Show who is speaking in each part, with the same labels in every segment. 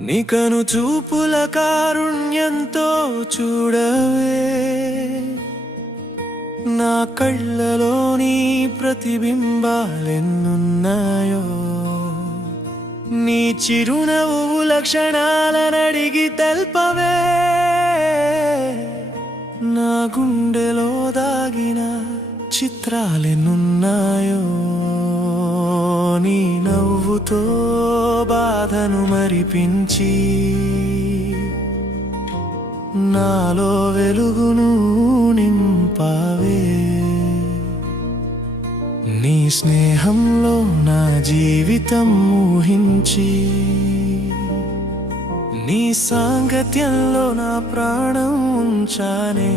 Speaker 1: నికను చూపుల కారుణ్యంతో చూడవే. నా కళ్ళలోని ప్రతిబింబాలెన్నున్నాయో. నీ చిరునవ్వు లక్షణాలనడిగి తెల్పవే. నా గుండెలో దాగిన చిత్రాలెన్నున్నాయో. నీ నవ్వుతో బాధను మరిపించి నాలో వెలుగును నింపావే. నీ స్నేహంలో నా జీవితం ఊహించి నీ సాంగత్యంలో నా ప్రాణం ఉంచానే.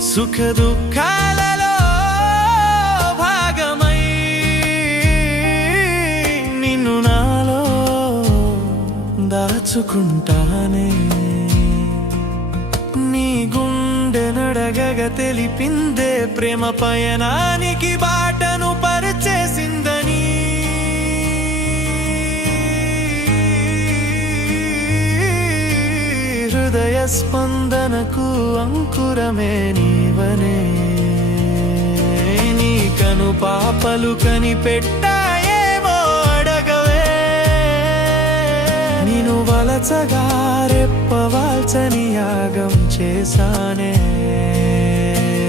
Speaker 1: సుఖ దుఃఖాలలో భాగమై నిన్ను నాలో దాచుకుంటానే. నీ గుండె నడగగ తెలిపిందే ప్రేమ పయనానికి బాట స్పందనకు అంకురమే నీవనే. నీ కను పాపలు కనిపెట్టాయేమో అడగవే. నేను వలచగా రెప్పవాల్చని యాగం చేశానే.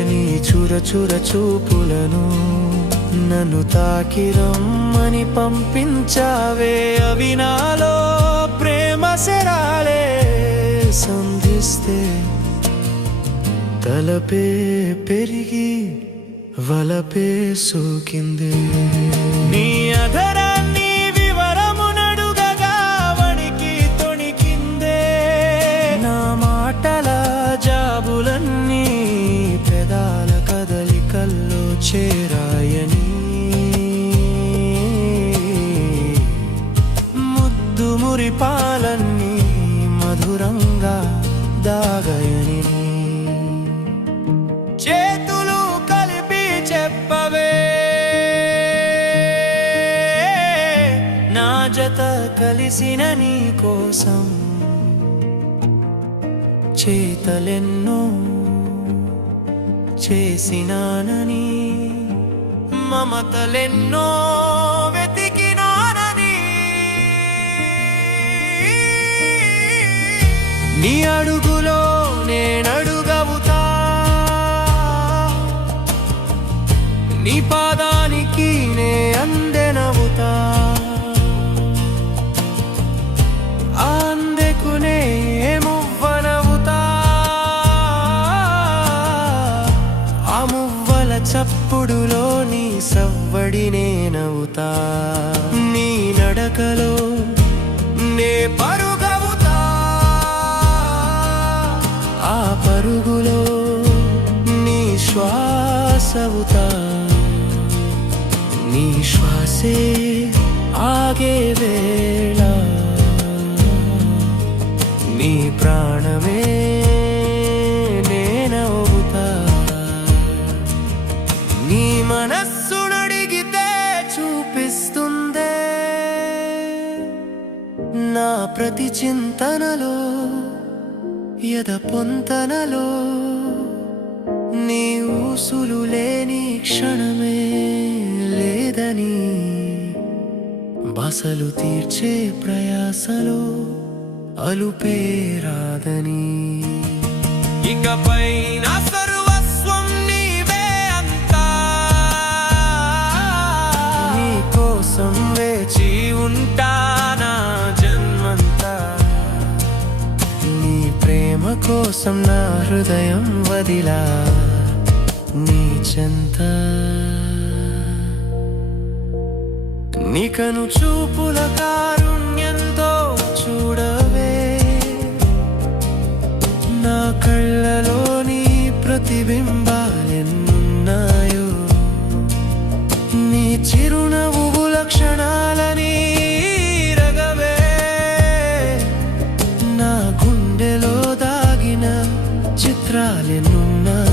Speaker 1: నీ చుర చుర చూపులను నన్ను తాకిరమ్మని పంపించావే అవి నాలో. చేస్తే తలపే పెరిగి వలపే సోకింది. నీ అధరాన్ని వివరమునడుగగా వణికి తొణికిందే. నా మాటల జాబులన్నీ పెదాల కదలికల్లో చేరాయని. ముద్దు మురిపాలన్నీ మధురంగా దాగయని. చేతులు కలిపి చెప్పవే. నా జత కలిసిన నీ కోసం చేతలెన్నో చేసినానని మమతలెన్నో నీ అడుగులో నేనడుగవుతా. నీ పాదానికి నే అందెనవుతా. ఆ మువ్వనవుతా. ఆ మువ్వల చప్పుడులో నీ సవ్వడి నేనవుతా. నీ నడకలో నే పరుగా శ్వాసవుతా నీ శ్వాసే ఆగే వేళ నీ ప్రాణమే నేనవుతా నీ మనస్సు నడిగితే చూపిస్తుందే నా ప్రతి చింతనలో యద పొంతనలో నీ ఊసులు లేని క్షణమే లేదని బసలు తీర్చే ప్రయాసలో అలుపేరాదని ఇకపై నా సర్వస్వం నీవే అంతా. నీ కోసం వేచి ఉంటానా జన్మంతా. నీ ప్రేమ కోసం నా హృదయం వదిలా. నీ చెంత. నికను చూపుల కారుణ్యంతో చూడవే. నా కళ్ళలోని ప్రతిబింబాలెన్నున్నాయో. నీ చిరునవ్వు లక్షణాలని రగవే. నా గుండెలో దాగిన చిత్రాలెన్నున్నాయి.